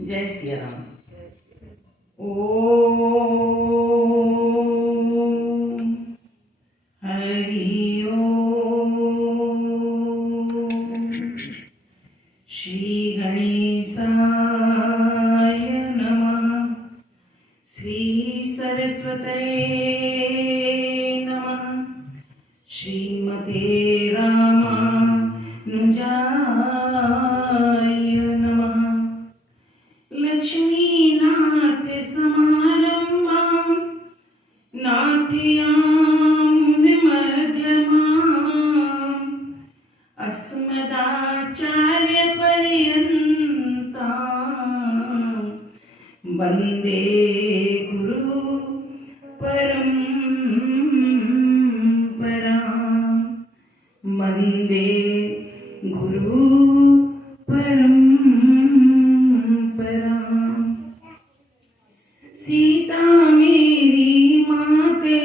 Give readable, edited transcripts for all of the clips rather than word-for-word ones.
जय सिया राम। ओम हरि ओम। श्री गणेशाय नमः। श्री सरस्वतये नमः। श्रीमते रामानुजाय नमः। लक्ष्मीनाथ समारम्भां नाथयामुनिमध्यमाम् अस्मदाचार्यपर्यन्तां वन्दे गुरु परम्परां। वन्दे गुरु सीता मेरी माते,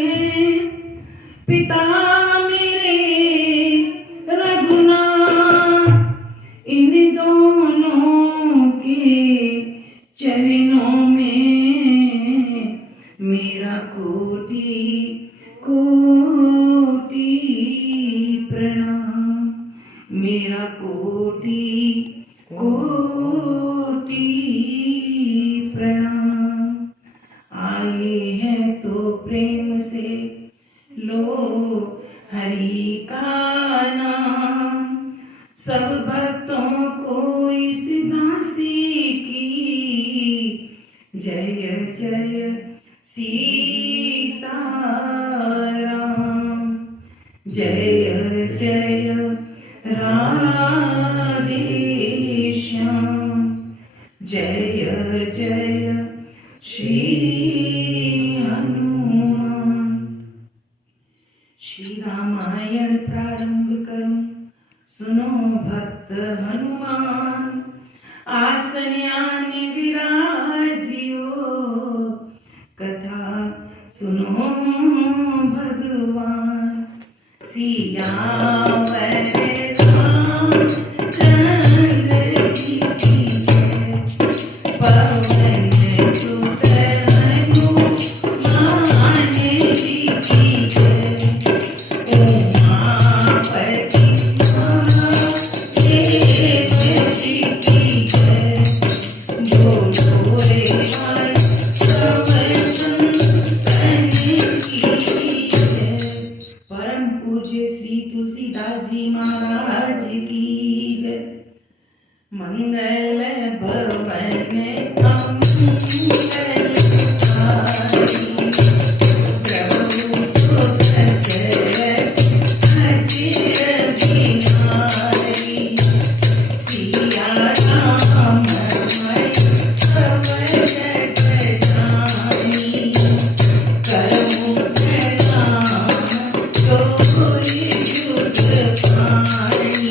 पिता मेरे रघुनाथ। इन दोनों के चरणों में मेरा कोटि कोटि प्रणाम। मेरा कोटि कोटि प्रणाम। आए हैं तो प्रेम से लो हरि का नाम। सब भक्तों को इस दासी की जय जय सीताराम। जय जय राधेश्याम। जय जय श्री हनुमान। श्री रामायण प्रारंभ करूं, सुनो भक्त हनुमान। आसन यानी विराजियो, कथा सुनो भगवान। सियावर रामचंद्र जी की जय। पवन सुत हनुमान जी की जय। उमापति महादेव जी की जय। बोलो रे संतन की जय। परम पूज्य श्री तुलसीदास जी महाराज की जय। मंगल भवन अमंगलहारी, प्रभु सुत अचिर बिहारी। सिया राम पवन जानी, करहु प्रणाम जोरी जुग पानी।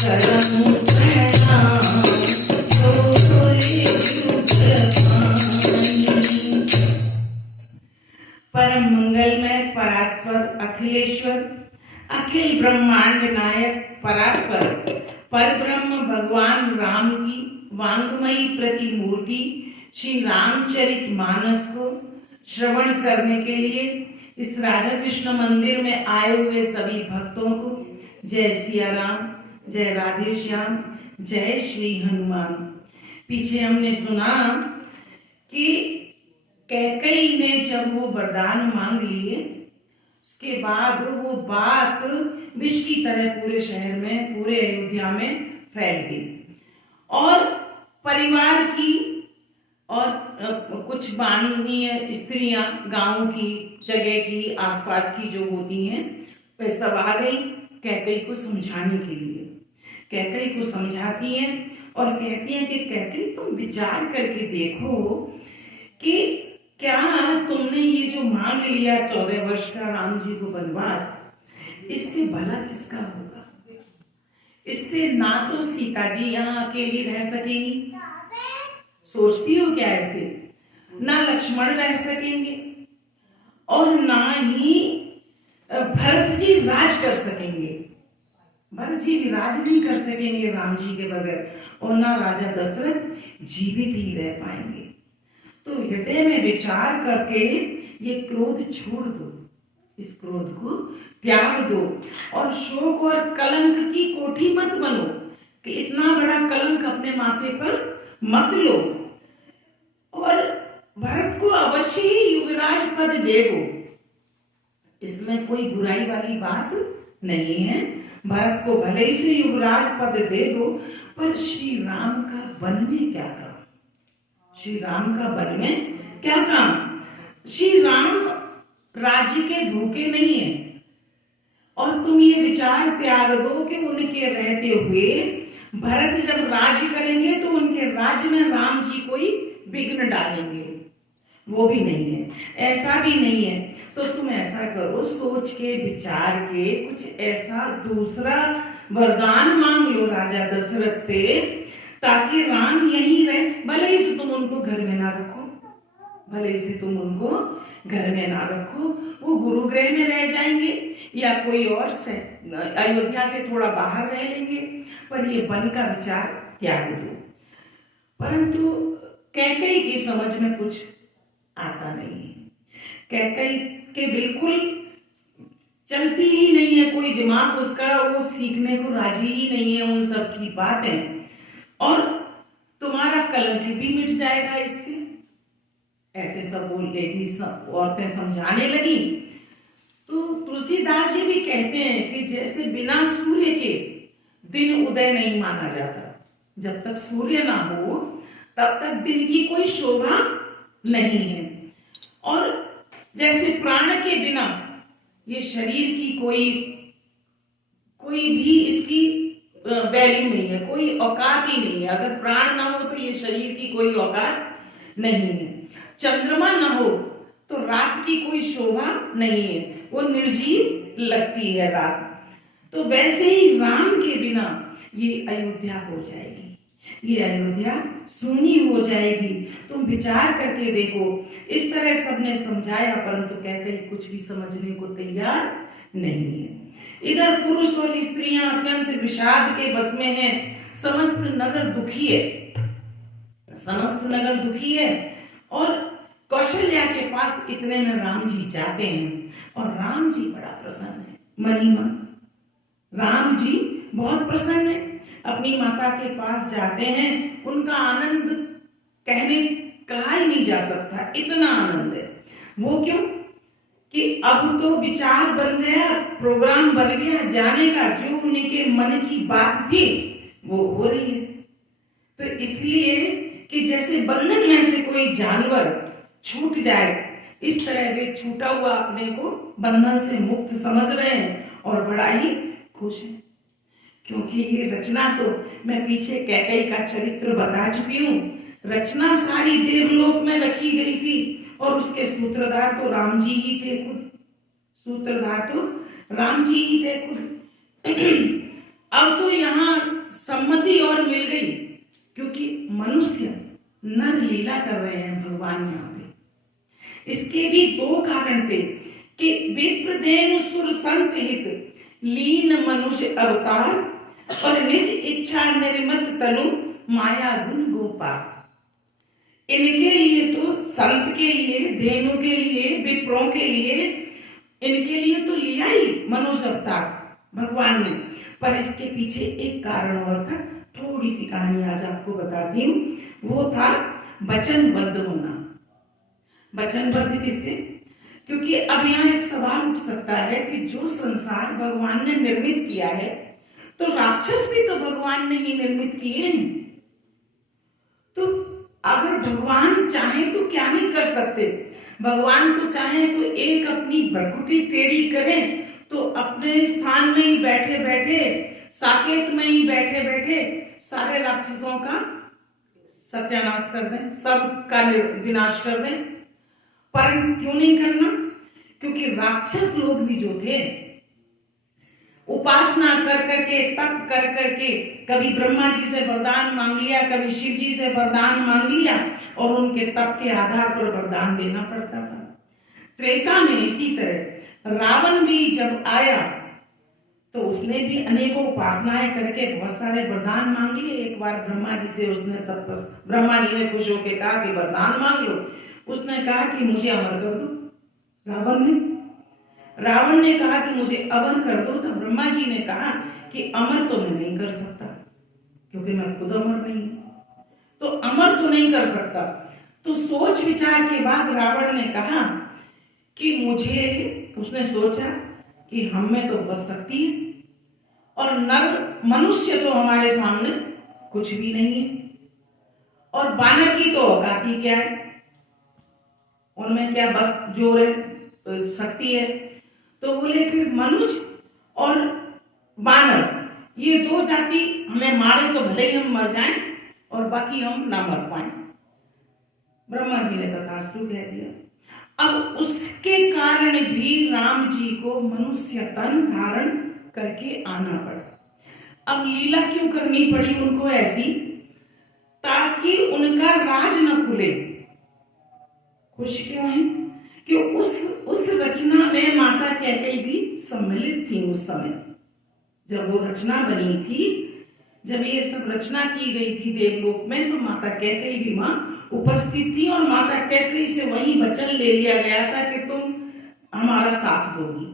करहु प्रणाम जोरी जुग पानी। परम मंगलमय परात्पर अखिलेश्वर, अखिल ब्रह्मांड नायक परात्पर परब्रह्म भगवान राम की वांगमयी प्रतिमूर्ति श्री रामचरित मानस को श्रवण करने के लिए इस राधा कृष्ण मंदिर में आए हुए सभी भक्तों को जय सिया राम, जय राधे श्याम, जय श्री हनुमान। पीछे हमने सुना कि कैकेयी ने जब वो वरदान मांग लिए, उसके बाद वो बात विष की तरह पूरे शहर में, पूरे अयोध्या में फैल गई। और परिवार की और कुछ माननीय स्त्रियां गांव की, जगह की, आसपास की जो होती हैं, वे सब आ गई कैकेयी को समझाने के लिए। कैकेयी को समझाती हैं और कहती हैं कि कैकेयी तुम विचार करके देखो कि क्या तुमने ये जो मांग लिया 14 वर्ष का राम जी को वनवास, इससे भला किसका होगा? इससे ना तो सीता जी यहाँ अकेली रह सकेंगी, सोचती हो क्या ऐसे? ना लक्ष्मण रह सकेंगे और ना ही भरत जी राज कर सकेंगे। भरत जी भी राज नहीं कर सकेंगे राम जी के बगैर, और ना राजा दशरथ जीवित ही रह पाएंगे। तो हृदय में विचार करके ये क्रोध छोड़ दो, इस क्रोध को त्याग दो, और शोक और कलंक की कोठी मत बनो कि इतना बड़ा कलंक अपने माथे पर मत लो, और भरत को अवश्य ही युवराज पद दे दो। इसमें कोई बुराई वाली बात नहीं है। भरत को भले ही से युवराज पद दे दो, पर श्री राम का वन में क्या काम? श्री राम का वन में क्या काम? श्री राम राज्य के भूखे नहीं है, और तुम ये विचार त्याग दो कि उनके रहते हुए भरत जब राज्य करेंगे तो उनके राज्य में राम जी कोई विघ्न डालेंगे, वो भी नहीं है, ऐसा भी नहीं है। तो तुम ऐसा करो, सोच के विचार के कुछ ऐसा दूसरा वरदान मांग लो राजा दशरथ से, ताकि राम यहीं रहे। भले ही से तुम उनको घर में ना रखो, भले ही से तुम उनको घर में ना रखो, वो गुरुगृह में रह जाएंगे या कोई और से अयोध्या से थोड़ा बाहर रह लेंगे, पर ये वन का विचार त्याग दो। परंतु कैकेयी की समझ में कुछ आता नहीं है। कैकेयी के बिल्कुल चलती ही नहीं है, कोई दिमाग उसका वो सीखने को राजी ही नहीं है उन सब की बातें, और तुम्हारा कलंक भी मिट जाएगा इससे। ऐसे सब वो लेडीज औरतें समझाने लगी। तो तुलसीदास जी भी कहते हैं कि जैसे बिना सूर्य के दिन उदय नहीं माना जाता, जब तक सूर्य ना हो तब तक दिन की कोई शोभा नहीं है, और जैसे प्राण के बिना ये शरीर की कोई भी इसकी वैल्यू नहीं है, कोई औकात ही नहीं है। अगर प्राण ना हो तो ये शरीर की कोई औकात नहीं है। चंद्रमा ना हो तो रात की कोई शोभा नहीं है, वो निर्जीव लगती है रात। तो वैसे ही राम के बिना ये अयोध्या हो जाएगी, ये अयोध्या सूनी हो जाएगी। तुम विचार करके देखो। इस तरह सबने समझाया, परंतु कैकेयी कुछ भी समझने को तैयार नहीं है। इधर पुरुष और स्त्रियां अत्यंत विषाद के बस में हैं। समस्त नगर दुखी है, समस्त नगर दुखी है। और कौशल्या के पास इतने में राम जी जाते हैं, और राम जी बड़ा प्रसन्न है, मन ही मन राम जी बहुत प्रसन्न है। अपनी माता के पास जाते हैं, उनका आनंद कहा ही नहीं जा सकता, इतना आनंद है। वो क्यों कि अब तो विचार बन गया, प्रोग्राम बन गया जाने का, जो उनके मन की बात थी वो हो रही है। तो इसलिए कि जैसे बंधन में से कोई जानवर छूट जाए, इस तरह वे छूटा हुआ अपने को बंधन से मुक्त समझ रहे हैं और बड़ा ही खुश हैं। क्योंकि ये रचना तो मैं पीछे कैकेयी का चरित्र बता चुकी हूँ। रचना सारी देवलोक में रची गई थी, और उसके सूत्रधार तो राम जी ही थे खुद, सूत्रधार तो राम जी ही थे खुद। अब तो यहाँ सम्मति और मिल गई, क्योंकि मनुष्य नर लीला कर रहे हैं भगवान यहाँ पे। इसके भी दो कारण थे कि विप्रदेन सुर संत हित लीन मनुष्य अवतार, और निज इच्छा निर्मत तनु माया गुण गोपाल। इनके लिए तो संत के लिए, धेनु के लिए, विप्रों के लिए, इनके लिए तो लिया ही मनुष्य अवतार भगवान ने, पर इसके पीछे एक कारण और था। थोड़ी सी कहानी आज आपको बताती हूँ। वो था वचनबद्ध होना। वचनबद्ध किससे? क्योंकि अब यहाँ एक सवाल उठ सकता है कि जो संसार भगवान ने निर्मित किया है, तो राक्षस भी तो भगवान ने ही निर्मित किए हैं। तो अगर भगवान चाहे तो क्या नहीं कर सकते? भगवान तो चाहे तो एक अपनी भ्रकुटी टेढ़ी करें तो अपने स्थान में ही बैठे बैठे, साकेत में ही बैठे बैठे सारे राक्षसों का सत्यानाश कर दें, सबका विनाश कर दें। पर क्यों नहीं करना? क्योंकि राक्षस लोग भी जो थे, उपासना कर करके, तप कर करके, कभी ब्रह्मा जी से वरदान मांग लिया, कभी शिव जी से वरदान मांग लिया, और उनके तप के आधार पर वरदान देना पड़ता था। त्रेता में इसी तरह रावण भी जब आया तो उसने भी अनेकों उपासनाएं करके बहुत सारे वरदान मांग लिए। एक बार ब्रह्मा जी से उसने तब ब्रह्मा जी ने खुश होकर कहा कि वरदान मांग लो। उसने कहा कि मुझे अमर कर दो। रावण ने कहा कि मुझे अमर कर दो। तो ब्रह्मा जी ने कहा कि अमर तो मैं नहीं कर सकता, क्योंकि मैं खुद अमर नहीं हूं, तो अमर तो नहीं कर सकता। तो सोच विचार के बाद रावण ने कहा कि उसने सोचा कि हम में तो बहुत शक्ति है और नर मनुष्य तो हमारे सामने कुछ भी नहीं है, और बानर की तो औकात ही क्या है, उनमें क्या बस जोर है, तो शक्ति है। तो बोले फिर मनुष्य और बानर ये दो जाति हमें मारे तो भले ही हम मर जाएं और बाकी हम ना मर पाए। ब्रह्मा जी ने तथास्तु कह दिया। अब उसके कारण भी राम जी को मनुष्य तन धारण करके आना पड़ा। अब लीला क्यों करनी पड़ी उनको ऐसी, ताकि उनका राज न खुले। खुश क्यों है कि उस रचना में माता कैकेयी भी सम्मिलित थी। उस समय जब वो रचना बनी थी, जब ये सब रचना की गई थी देवलोक में, तो माता कैकेयी भी वहां उपस्थित थी और माता कैकेयी से वही वचन ले लिया गया था कि तुम हमारा साथ दोगी।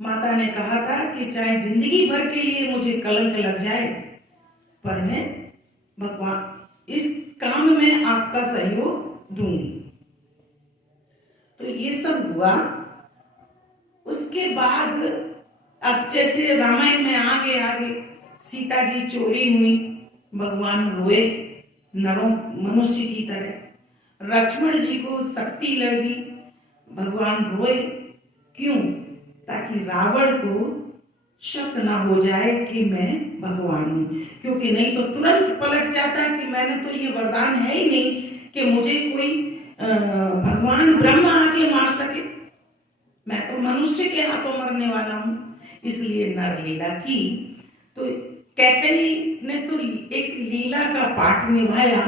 माता ने कहा था कि चाहे जिंदगी भर के लिए मुझे कलंक लग जाए, पर मैं भगवान इस काम में आपका सहयोग दूंगी। तो ये सब हुआ। उसके बाद अब जैसे रामायण में आगे सीता जी चोरी हुई, भगवान रोए मनुष्य की तरह। लक्ष्मण जी को शक्ति लगी, भगवान रोए। क्यों? ताकि रावण को शक ना हो जाए कि मैं भगवान हूं, क्योंकि नहीं तो तुरंत पलट जाता कि मैंने तो ये वरदान है ही नहीं कि मुझे कोई भगवान ब्रह्मा आके मार सके, मैं तो मनुष्य के हाथों मरने वाला हूं। इसलिए नर लीला की। तो कैकेयी ने तो एक लीला का पाठ निभाया।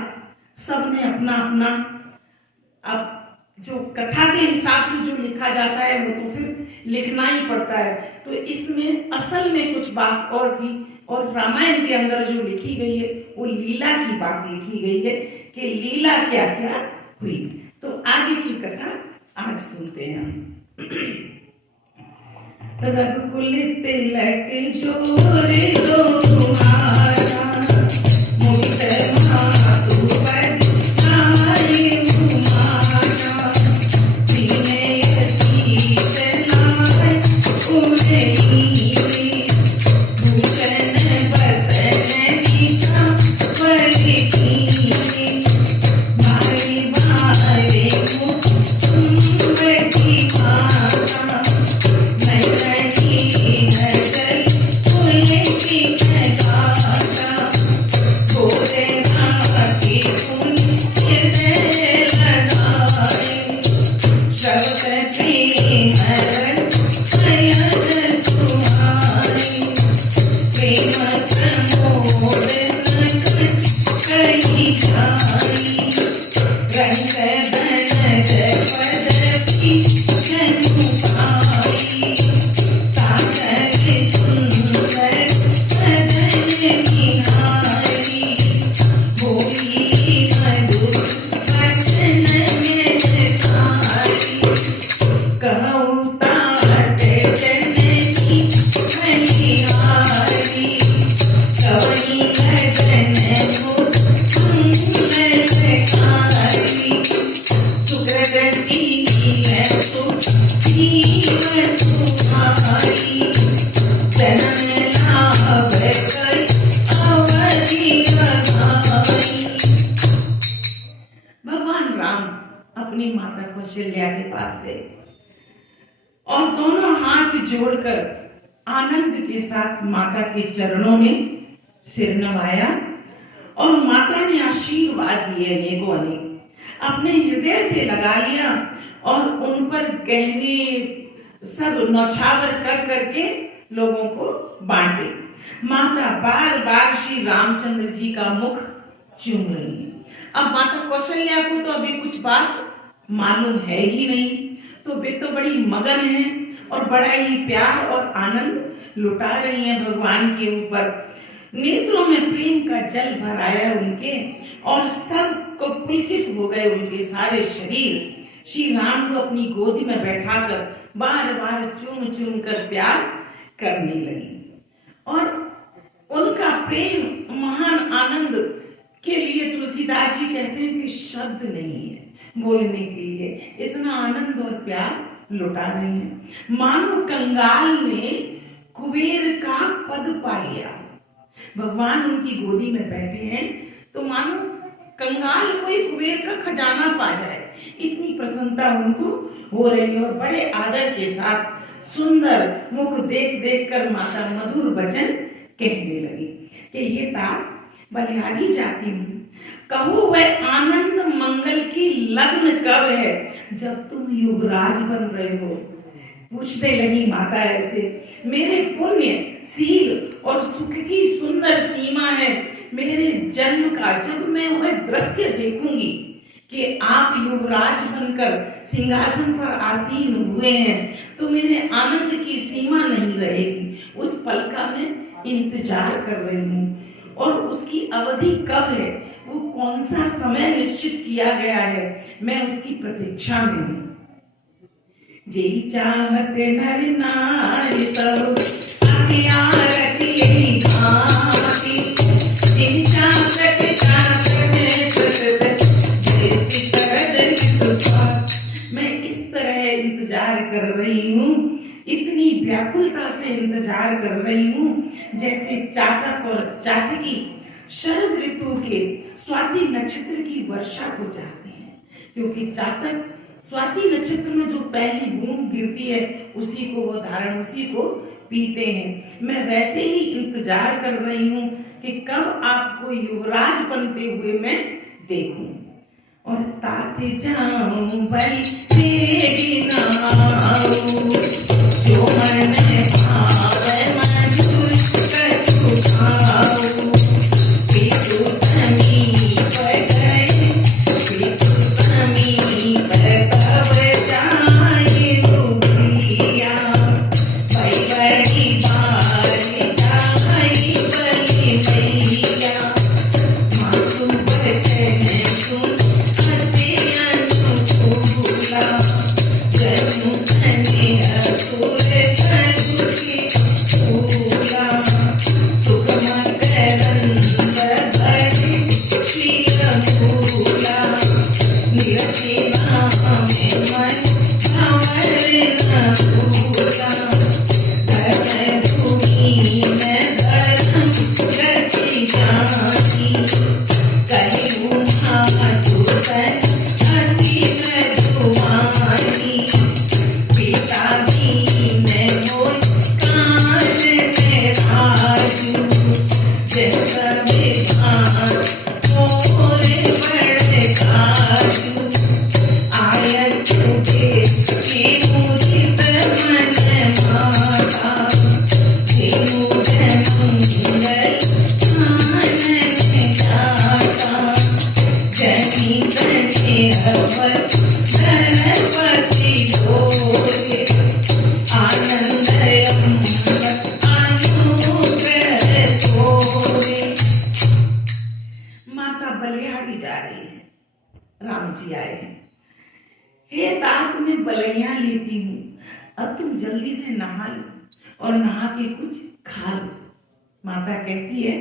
सबने अपना अपना, अब जो कथा के हिसाब से जो लिखा जाता है वो तो फिर लिखना ही पड़ता है। तो इसमें असल में कुछ बात और थी, और रामायण के अंदर जो लिखी गई है वो लीला की बात लिखी गई है कि लीला क्या क्या हुई। तो आगे की कथा आज सुनते हैं। रघुकुल तिलक जोर दो तुम्हारा, मुक्त मातु पद आए तुम्हारा, दीने यती चलाए उमरी, भूषण बसन दीक्षा परिकीने, भाई भाई मुकुंद माता, अपनी माता कौशल्या के पास गए और दोनों हाथ जोड़कर आनंद के साथ माता के चरणों में सिर नवाया और माता ने आशीर्वाद दिए अनेकों अनेक, अपने हृदय से लगा लिया और उन पर गहने सब नौछावर कर करके लोगों को बांटे। माता बार बार श्री रामचंद्र जी का मुख चूम रही है। अब माता कौशल्या को तो अभी कुछ बात मालूम है ही नहीं, तो वे तो बड़ी मगन हैं और बड़ा ही प्यार और आनंद लुटा रही हैं भगवान के ऊपर। नेत्रों में प्रेम का जल भर आया उनके और सब को पुलकित हो गए उनके सारे शरीर। श्री राम को अपनी गोदी में बैठाकर बार बार चूम चूम कर प्यार करने लगी और उनका प्रेम महान आनंद के लिए तुलसीदास जी कहते हैं कि शब्द नहीं है बोलने के लिए, इतना आनंद और प्यार लुटा रही है। मानो कंगाल ने कुबेर का पद पा लिया। भगवान उनकी गोदी में बैठे हैं तो मानो कंगाल कोई कुबेर का खजाना पा जाए, इतनी प्रसन्नता उनको हो रही है। और बड़े आदर के साथ सुंदर मुख देख देख कर माता मधुर वचन कहने लगी कि ये तात बलिहारी जाती हूँ, कहो वह आनंद मंगल की लग्न कब है जब तुम युवराज बन रहे हो। पूछने लगी माता ऐसे, मेरे पुण्य सील और सुख की सुंदर सीमा है मेरे जन्म का। जब मैं वह दृश्य देखूंगी कि आप युवराज बनकर सिंहासन पर आसीन हुए हैं तो मेरे आनंद की सीमा नहीं रहेगी। उस पल का मैं इंतजार कर रही हूँ और उसकी अवधि कब है, वो कौन सा समय निश्चित किया गया है, मैं उसकी प्रतीक्षा में हूँ। जेहि चाहत नर नारी सब अतियारती यही भांति, जेहि चाहत चाहत दृष्टि सरद सुसार। मैं इस तरह इंतजार कर रही हूँ, इतनी व्याकुलता से इंतजार कर रही हूँ जैसे चातक और चातकी शरद ऋतु के स्वाति नक्षत्र की वर्षा को चाहते हैं, क्योंकि चातक स्वाति नक्षत्र में जो पहली बूंद गिरती है उसी को वो धारण, उसी को पीते हैं। मैं वैसे ही इंतजार कर रही हूँ कि कब आपको युवराज बनते हुए मैं देखूं। और ताते जाऊं बल तेरी नाऊ, जो मन भावे मधुर कछु खाऊं। पीतु समीप गए, पीतु समीप तब जाए रुधिया। भई बड़ी बार जाई बलि मैया, मातु बचन सुन बलैया लेती हूँ, अब तुम जल्दी से नहा लो और नहा के कुछ खा लो। माता कहती है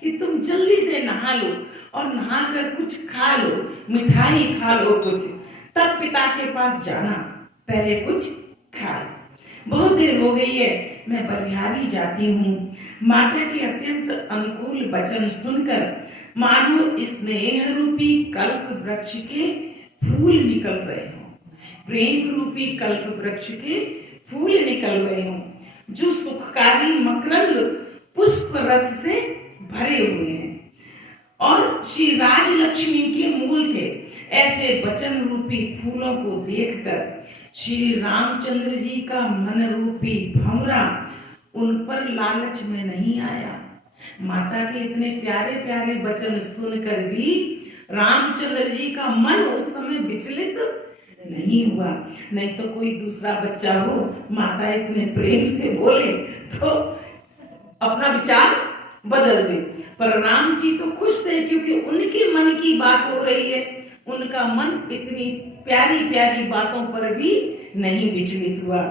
कि तुम जल्दी से नहा लो और नहा कर कुछ खा लो, मिठाई खा लो कुछ, तब पिता के पास जाना, पहले कुछ खा लो। बहुत देर हो गई है, मैं बलिहारी जाती हूँ। माता के अत्यंत अनुकूल वचन सुनकर मानो स्नेह रूपी कल्प वृक्ष के फूल निकल रहे हो, प्रेम रूपी कल्प वृक्ष के फूल निकल रहे हो, जो सुखकारी मकरंद पुष्प रस से भरे हुए हैं और श्री राज लक्ष्मी के मूल थे। ऐसे वचन रूपी फूलों को देखकर श्री रामचंद्र जी का मन रूपी भंवरा उन पर लालच में नहीं आया। माता के इतने प्यारे प्यारे वचन सुनकर भी रामचंद्र जी का मन उस समय विचलित नहीं हुआ। नहीं तो कोई दूसरा बच्चा हो, माता इतने प्रेम से बोले तो अपना विचार बदल दे। पर राम जी तो खुश थे क्योंकि उनके मन की बात हो रही है। उनका मन इतनी प्यारी प्यारी बातों पर भी नहीं विचलित हुआ।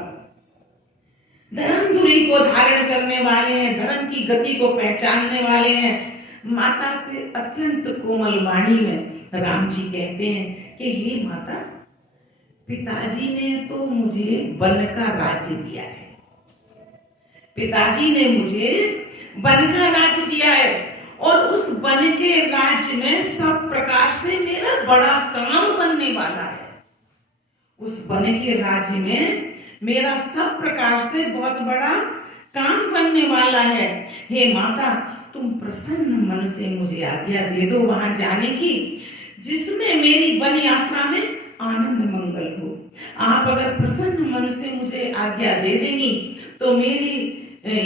धर्मधुरी को धारण करने वाले हैं, धर्म की गति को पहचानने वाले हैं। माता से अत्यंत कोमल वाणी में राम जी कहते हैं कि हे माता, पिताजी ने तो मुझे वन का राज्य दिया है, पिताजी ने मुझे वन का राज्य दिया है और उस वन के राज्य में सब प्रकार से मेरा बड़ा काम बनने वाला है। उस वन के राज्य में मेरा सब प्रकार से बहुत बड़ा काम बनने वाला है। हे माता, तुम प्रसन्न मन से मुझे आज्ञा दे दो वहां जाने की, जिसमें मेरी वन यात्रा में आनंद मंगल हो। आप अगर प्रसन्न मन से मुझे आज्ञा दे देंगी तो मेरी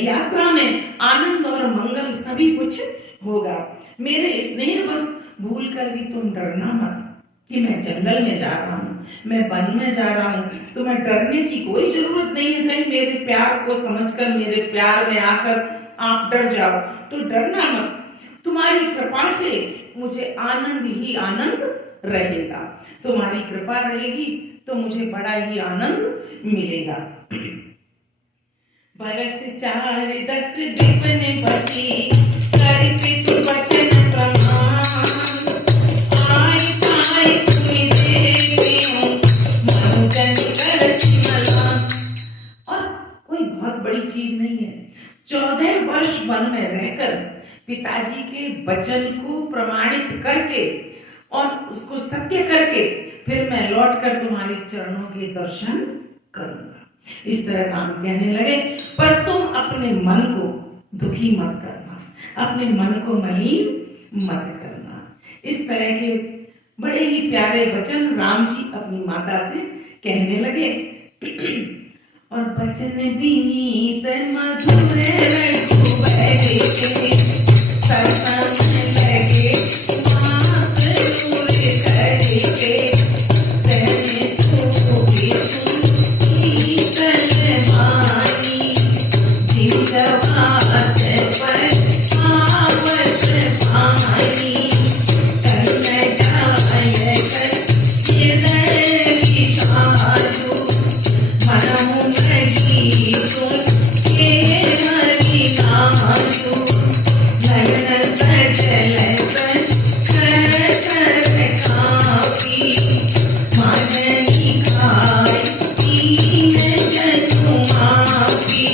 यात्रा में आनंद और मंगल सभी कुछ होगा। मेरे स्नेह बस भूल कर भी तुम डरना मत कि मैं जंगल में जा रहा हूँ, मैं वन में जा रहा हूँ। तुम्हें डरने की कोई जरूरत नहीं है। कहीं मेरे प्यार को समझकर मेरे प्यार में आकर आप डर जाओ तो डरना मत। तुम्हारी कृपा से मुझे आनंद ही आनंद रहेगा। तुम्हारी कृपा रहेगी तो मुझे बड़ा ही आनंद मिलेगा। बरस 4-10 विपिन बसी, कर पितु वचन प्रमाण। आय पाय तुम्हें देखियो, मन जन कर सिमलान। और कोई बहुत बड़ी चीज नहीं है। 14 वर्ष वन में रहकर पिताजी के वचन को प्रमाणित करके और उसको सत्य करके फिर मैं लौटकर तुम्हारे चरणों के दर्शन करूंगा। इस तरह राम कहने लगे, पर तुम अपने मन को दुखी मत करना, अपने मन को मलिन मत करना। इस तरह के बड़े ही प्यारे वचन राम जी अपनी माता से कहने लगे। और वचन विनीत मधुर रघुबर के, सरसम लगे मात दूर करके, सहने सुखी शीतल वाणी, जिंदवास पर आवस पानी, तन जाय कर हृदय विषादु, मनमु मही सुन के हरि नामु, नयन सजल कर कर कापी, मननी खाय दीन जनु मापी,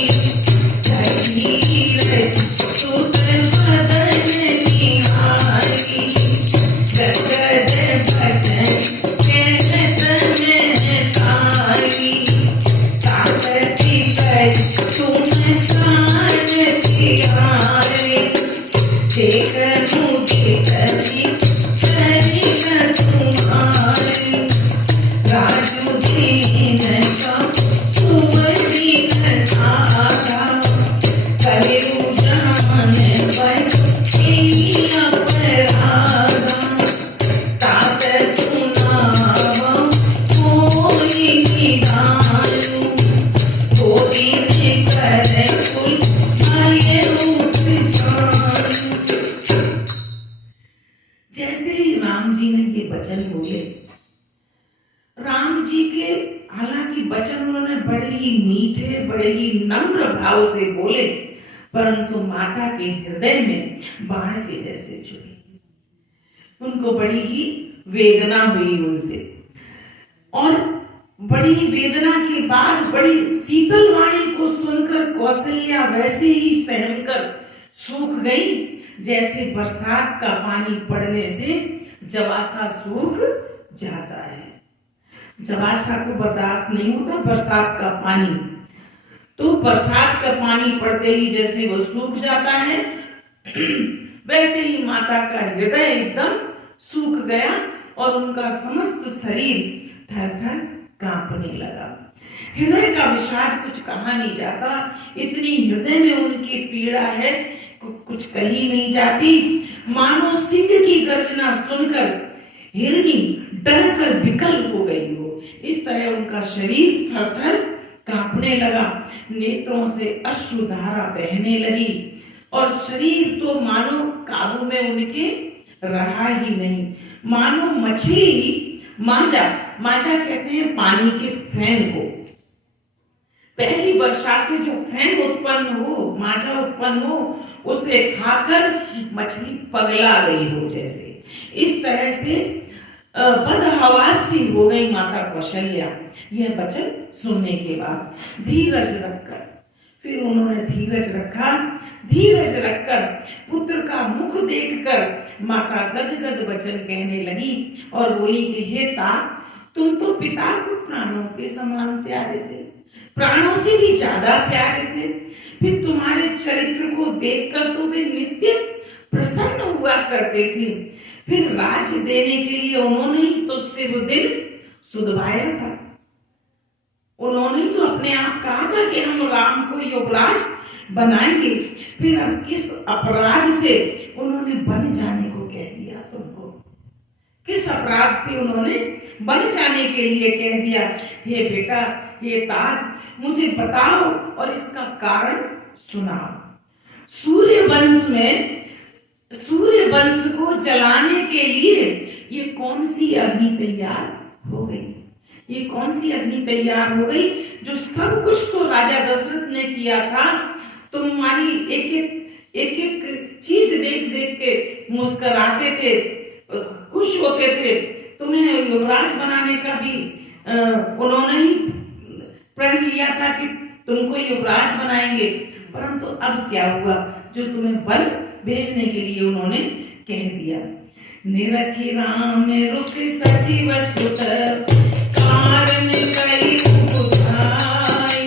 धीरज सुत बदन निहारी, गदगद बदन कहत में तारी, ताकति कर तुम कान तिहारे, देख मुझे कभी करी न तुम्हारे, राजू दीन का सुमदीन सारा, करू जान पर ही अपराधा, तात सुनावा कोई निदानु, कोई ने कर कुल आये उपसान। जैसे ही राम जी ने ये वचन बोले, राम जी के हालांकि वचन उन्होंने बड़े ही मीठे बड़े ही नम्र भाव से बोले, परंतु माता के हृदय में बाण के जैसे चुभे। उनको बड़ी ही वेदना हुई उनसे, और बड़ी वेदना के बाद बड़ी शीतल वाणी को सुनकर कौशल्या वैसे ही सहमकर सूख गई, जैसे बरसात का पानी पड़ने से जवासा सूख जाता है। जवासा को बर्दाश्त नहीं होता बरसात का पानी, तो बरसात का पानी पड़ते ही जैसे वो सूख जाता है, वैसे ही माता का हृदय एकदम सूख गया और उनका समस्त शरीर थर थर कांपने लगा। हृदय का विषाद कुछ कहा नहीं जाता, इतनी हृदय में उनकी पीड़ा है कुछ कही नहीं जाती। मानो सिंह की गर्जना सुनकर हिरनी डर कर विकल हो गई हो, इस तरह उनका शरीर थर थर कांपने लगा, नेत्रों से अश्रुधारा बहने लगी। और शरीर तो मानो काबू में उनके रहा ही नहीं। मानो मछली मांझा, मांझा कहते हैं पानी के फैन को। पहली वर्षा से जो फैन उत्पन्न हो, मांझा उत्पन्न हो, उसे खाकर मछली पगला गई हो जैसे। इस तरह से बदहवासी हो गई माता कौशल्या। यह वचन सुनने के बाद धीरज रखकर, फिर उन्होंने धीरज रखा। धीरज रखकर पुत्र का मुख देखकर माता गदगद वचन कहने लगी और बोली कि हे तात, तुम तो पिता को प्राणों के समान प्यारे थे, प्राणों से भी ज्यादा प्यारे थे। फिर तुम्हारे चरित्र को देखकर तो वे नित्य प्रसन्न हुआ करते थे। फिर राज्य देने के लिए उन्होंने ही तो शिव दिन सुधवाया था। उन्होंने तो अपने आप कहा था कि हम राम को युवराज बनाएंगे। फिर अब किस अपराध से उन्होंने बन जाने को कह दिया तुमको? किस अपराध से उन्होंने बन जाने के लिए कह दिया? हे बेटा, हे तात, मुझे बताओ और इसका कारण सुनाओ। सूर्य वंश को जलाने के लिए ये कौन सी अग्नि तैयार हो गई? ये कौन सी अग्नि तैयार हो गई जो सब कुछ तो राजा दशरथ ने किया था। तुम्हारी एक एक चीज देख देख के मुस्कुराते थे, खुश होते थे। तुम्हें युवराज बनाने का भी उन्होंने ही प्रण लिया था कि तुमको युवराज बनाएंगे। परंतु अब क्या हुआ जो तुम्हें वन भेजने के लिए उन्होंने कह दिया? निरखी राम रुख सचिव सुत कारण करी बुझाई,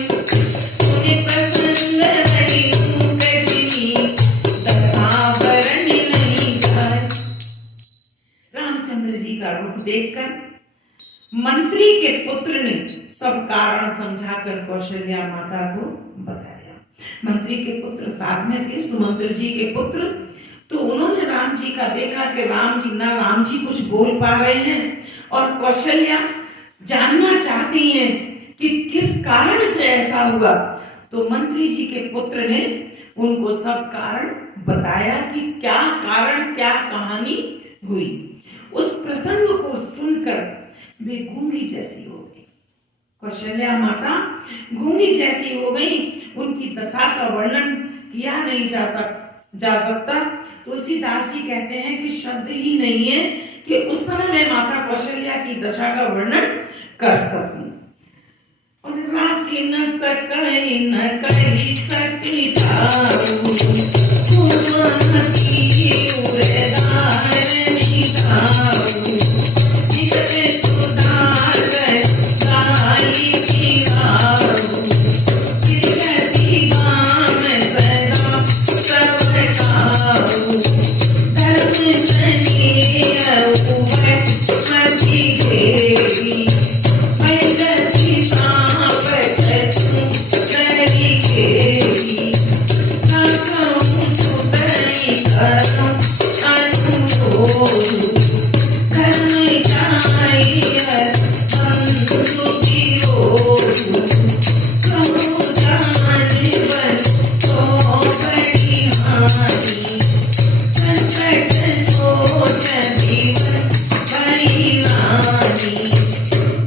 सुनि प्रसन्न रही मुकदिनी, दशावरण नहीं जाए। रामचंद्र जी का रूप देखकर मंत्री के पुत्र ने सब कारण समझाकर कौशल्या माता को बताया। मंत्री के पुत्र साथ में थे, सुमंत्र जी के पुत्र। तो उन्होंने राम जी का देखा कि राम जी कुछ बोल पा रहे हैं और कौशल्या जानना चाहती हैं कि किस कारण से ऐसा हुआ। तो मंत्री जी के पुत्र ने उनको सब कारण बताया कि क्या कारण, क्या कहानी हुई। उस प्रसंग को सुनकर वे गूंगी जैसी हो गई। कौशल्या माता गूंगी जैसी हो गई। उनकी दशा का वर्णन किया नहीं जा सकता। तुलसीदास जी कहते हैं कि शब्द ही नहीं है कि उस समय मैं माता कौशल्या की दशा का वर्णन कर सकूं। और राखी न सकई न कही सकी जाऊ, पुरमती उड़ेदारनी जाऊ, जितने सुधार गाई की गाऊ, गिरती बाम सदा सब गाऊ, धर्म सनिय उवै मति घेरी, भगति सांप छतु करी घेरी, कहूँ सुतई करूँ अनुरोध, धर्म चाहिए बंधु विरोध, कहूँ जानवर तो बड़ी हानि, संकट सोच दिवस बड़ी रानी,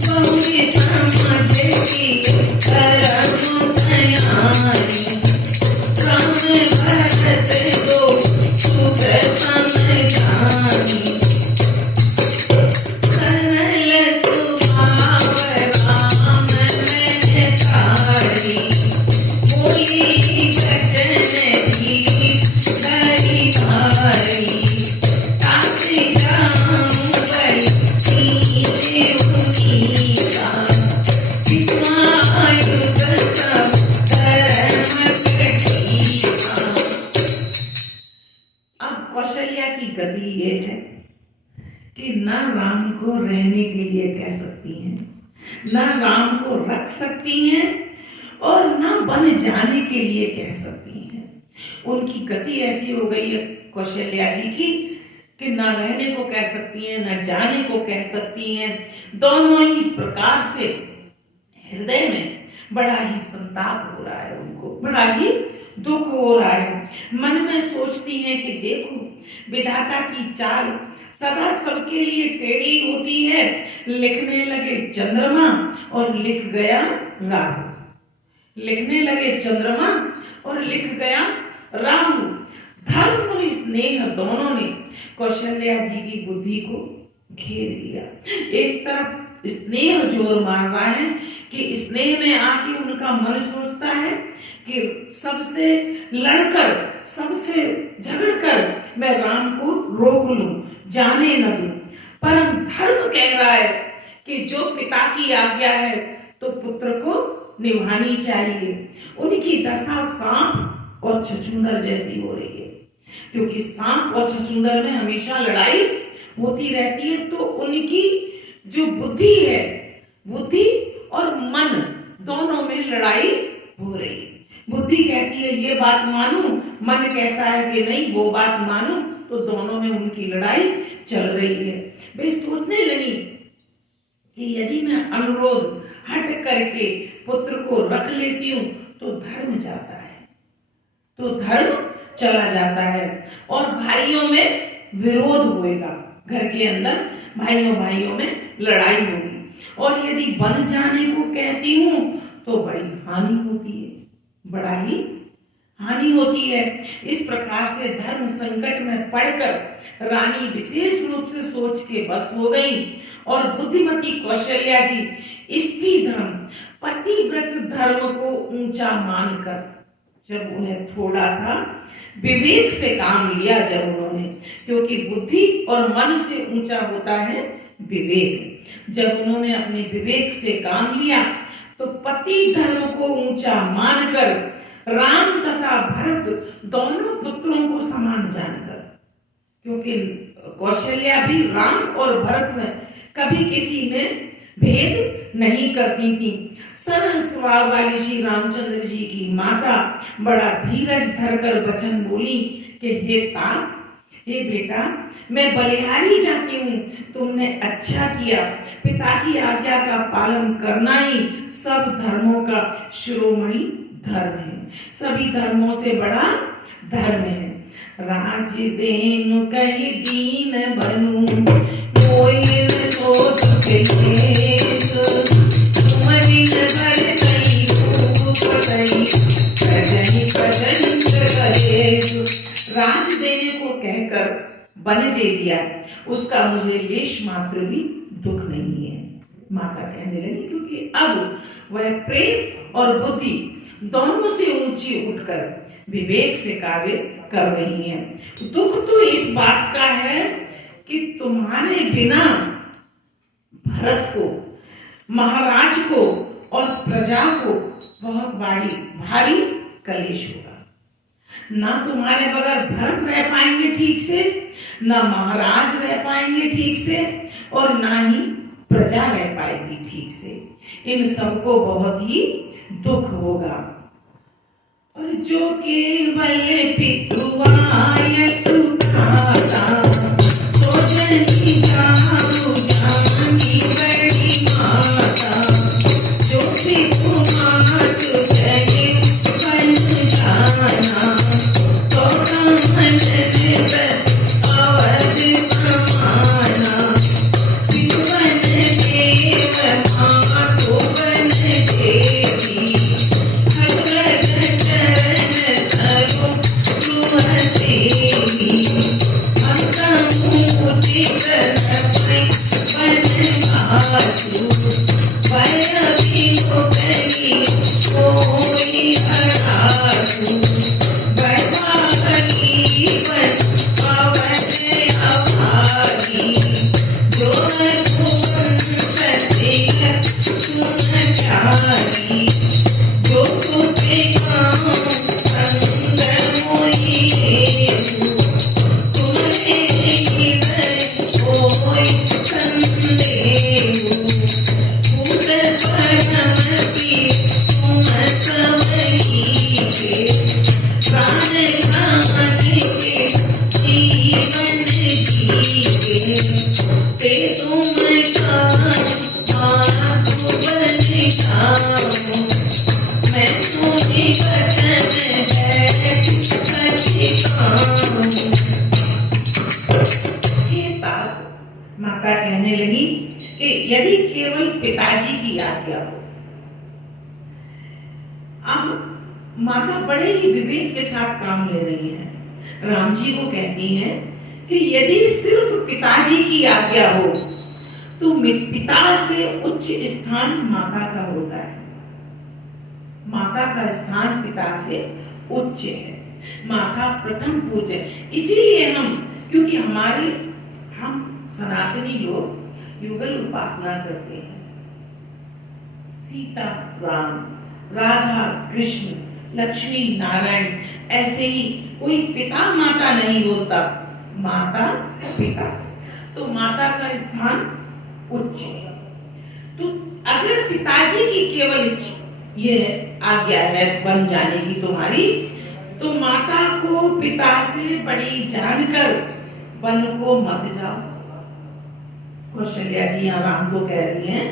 बहु समझ की करम सयानी, राम भरत दो सुख समझानी, सरल स्वभाव राम में तारी, बोली वचन भी धरी भारी, ताकि जाऊं बल सीते उनीका, आयुष सब धर्म कटीका। अब कौशल्या की गति ये है कि न राम को रहने के लिए कह सकती हैं, न राम को रख सकती हैं और न बन जाने के लिए कह सकती हैं। उनकी गति ऐसी हो गई है कौशल्या जी की कि न रहने को कह सकती हैं, न जाने को कह सकती हैं। दोनों ही प्रकार से हृदय में बड़ा ही संताप हो रहा है, उनको बड़ा ही दुख हो रहा है। मन में सोचती हैं कि देखो विधाता की चाल सदा सबके लिए टेढ़ी होती है। लिखने लगे चंद्रमा और लिख गया राहु। लिखने लगे चंद्रमा और लिख गया राहु। धर्म और स्नेह दोनों ने कौशल्या जी की बुद्धि को घेर लिया। एक तरफ स्नेह जोर मार रहा है कि स्नेह में आके उनका मन सोचता है कि सबसे लड़कर, सबसे झगड़कर मैं राम को रोक लूं, जाने न दूं। परम धर्म कह रहा है कि जो पिता की आज्ञा है तो पुत्र को निभानी चाहिए। उनकी दशा सांप और छछूंदर जैसी हो रही है, क्योंकि सांप और छछूंदर में हमेशा लड़ाई होती रहती है। तो उनकी जो बुद्धि है, बुद्धि और मन दोनों में लड़ाई हो रही है। बुद्धि कहती है ये बात मानूं, मन कहता है कि नहीं वो बात मानूं, तो दोनों में उनकी लड़ाई चल रही है। वे सोचने लगी कि यदि मैं अनुरोध हट करके पुत्र को रख लेती हूँ तो धर्म जाता है, तो धर्म चला जाता है और भाइयों में विरोध होएगा। घर के अंदर भाइयों में लड़ाई होगी। और यदि बन जाने को कहती हूँ तो बड़ी हानि होती है, बड़ा ही हानि होती है। इस प्रकार से धर्म संकट में पड़कर रानी विशेष रूप से सोच के बस हो गई। और बुद्धिमती कौशल्या जी स्त्री धर्म, पतिव्रत धर्म को ऊंचा मानकर जब उन्हें थोड़ा सा विवेक से काम लिया, जब उन्होंने, क्योंकि बुद्धि और मन से ऊंचा होता है विवेक, जब उन्होंने अपने विवेक से काम लिया तो पति धर्म को ऊंचा मानकर राम तथा भरत दोनों पुत्रों को समान जानकर, क्योंकि कौशल्या भी राम और भरत में कभी किसी में भेद नहीं करती थी। सरल स्वभाव वाली श्री रामचंद्र जी की माता बड़ा धीरज धरकर वचन बोली कि हे तात, हे बेटा, मैं बलिहारी जाती हूँ, तुमने अच्छा किया। पिता की आज्ञा का पालन करना ही सब धर्मों का शिरोमणि धर्म है, सभी धर्मों से बड़ा धर्म है। राज देनु कहि दीन बनूं, कोई सोच के तुम्हारी नगर कई रूप कई कजनी कजन करे। राज देने को कहकर बन दे दिया, उसका मुझे लेश मात्र भी दुख नहीं है, माता कहने लगी, क्योंकि अब वह प्रेम और बुद्धि दोनों से ऊंची उठकर विवेक से कार्य कर रही है। दुख तो इस बात का है कि तुम्हारे बिना भरत को, महाराज को और प्रजा को बहुत भारी कलेश होगा। ना तुम्हारे बगैर भरत रह पाएंगे ठीक से, ना महाराज रह पाएंगे ठीक से, और ना ही प्रजा रह पाएगी ठीक से। इन सबको बहुत ही दुख होगा। और जो केवल पितुआ सुखाता तो जनी जाऊ जानी बड़ी माता, जो पितुमात जगे बन जाना तो मन अवध समाना। पितुवन देव मातो बन देवी, मैं तुम्हें माता कहने लगी कि यदि केवल पिताजी की आज्ञा हो। अब माता बड़े ही विवेक के साथ काम ले रही है। राम जी को कहती हैं कि यदि सिर्फ पिताजी की आज्ञा हो तो पिता से उच्च स्थान माता का होता है। माता का स्थान पिता से उच्च है। माता प्रथम पूज्य है। इसीलिए क्योंकि हम सनातनी लोग युगल उपासना करते हैं। सीता राम, राधा कृष्ण, लक्ष्मी नारायण, ऐसे ही कोई पिता माता नहीं होता, माता पिता। तो माता का स्थान उच्च है। तो अगर पिताजी की केवल ये आज्ञा है बन जाने की तुम्हारी, तो माता को पिता से बड़ी जानकर वन को मत जाओ। कौशल्या जी यहाँ राम को कह रही हैं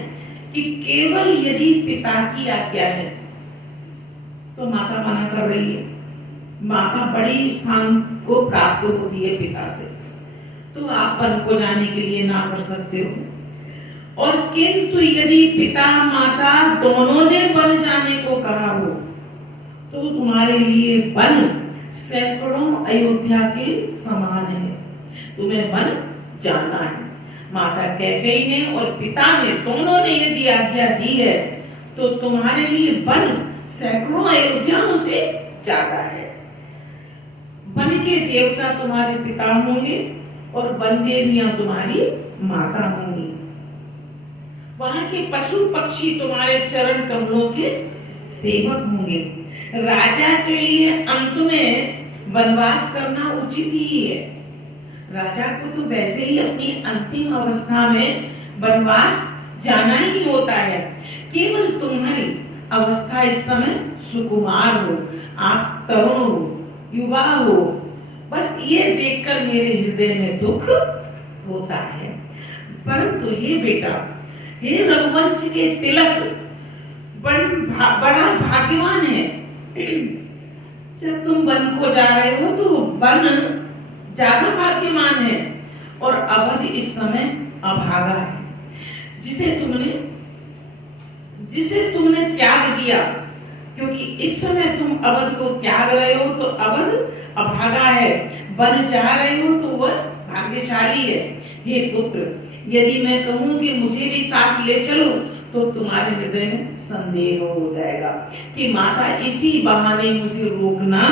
कि केवल यदि पिता की आज्ञा है तो माता मना कर रही है। माता बड़ी स्थान को प्राप्त होती है पिता से, तो आप वन को जाने के लिए ना कर सकते हो। और किंतु यदि पिता माता दोनों ने वन जाने को कहा हो तो तुम्हारे लिए वन सैकड़ों अयोध्या के समान है, तुम्हें वन जाना है। माता कैकेयी ने और पिता ने दोनों ने यदि आज्ञा दी है तो तुम्हारे लिए वन सैकड़ों अयोध्याओं से ज्यादा है। वन के देवता तुम्हारे पिता होंगे और वन देवियां तुम्हारी माता होंगी। वहां के पशु पक्षी तुम्हारे चरण कमलों के सेवक होंगे। राजा के लिए अंत में वनवास करना उचित ही है। राजा को तो वैसे ही अपनी अंतिम अवस्था में वनवास जाना ही होता है। केवल तुम्हारी अवस्था इस समय सुकुमार हो, आप तरुण हो, युवा हो, बस ये देखकर मेरे हृदय में दुख होता है। परंतु ये बेटा, हे रघुवंश के तिलक, बड़ा भाग्यवान है। जब तुम वन को जा रहे हो तो वन ज्यादा भाग्यवान है और अवध इस समय अभागा है, जिसे तुमने त्याग दिया। क्योंकि इस समय तुम अवध को त्याग रहे हो तो अवध अभागा है, वन जा रहे हो तो वह भाग्यशाली है। हे पुत्र, यदि मैं कहूं कि मुझे भी साथ ले चलो तो तुम्हारे हृदय में संदेह हो जाएगा कि माता इसी बहाने मुझे रोकना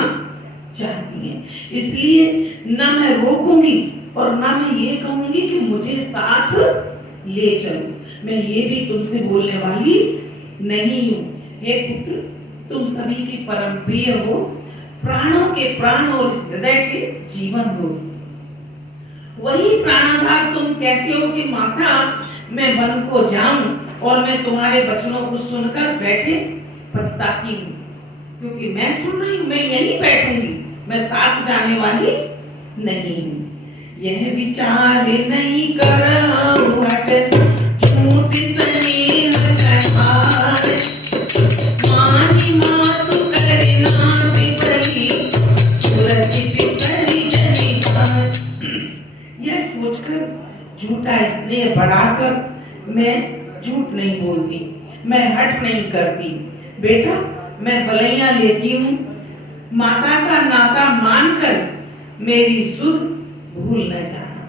चाहती है। इसलिए न मैं रोकूंगी और न मैं ये कहूंगी कि मुझे साथ ले चलो। मैं ये भी तुमसे बोलने वाली नहीं हूँ। हे पुत्र, तुम सभी की परम प्रिय हो, प्राणों के प्राण और हृदय के जीवन हो। वही प्राणधार तुम कहते हो कि माता मैं वन को जाऊं और मैं तुम्हारे वचनों को सुनकर बैठे पछताती हूँ, क्योंकि मैं सुन रही हूँ, मैं यहीं बैठूंगी, मैं साथ जाने वाली नहीं हूँ। यह विचार नहीं करो हट, झूठ स्नेह जहार, मानी मातु करना बिसरी, सूरज बिसरी जनिहार। यह सोचकर झूठा स्नेह बढ़ाकर मैं झूठ नहीं बोलती, मैं हट नहीं करती। बेटा, मैं बलैया लेती हूँ, माता का नाता मानकर मेरी सुध भूल न जाना।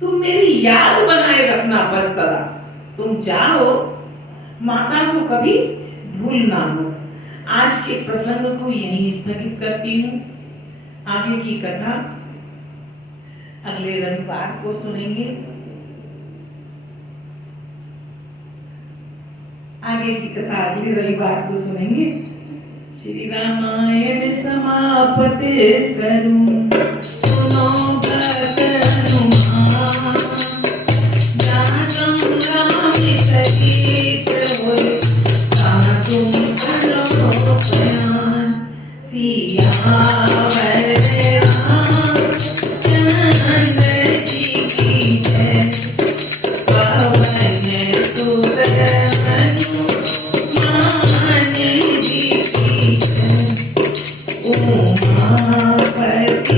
तुम मेरी याद बनाए रखना बस सदा। तुम जाओ, माता को कभी भूल ना हो। आज के प्रसंग को यहीं स्थगित करती हूँ। आगे की कथा अगले रविवार को सुनेंगे। आगे की कथा अगले रविवार को सुनेंगे। श्री रामायण समाप्त करूं, सुनो भक्त हनुमान, जागम राम सहित होय, ता तुम करो बयान। सियावर रामचंद्र जी की जय, पवन सुत उमापति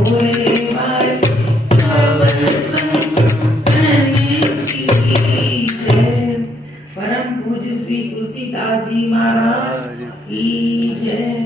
भोले भाई सावन संतन की जय। परम पूज्य श्री तुलसीदास जी महाराज की जय।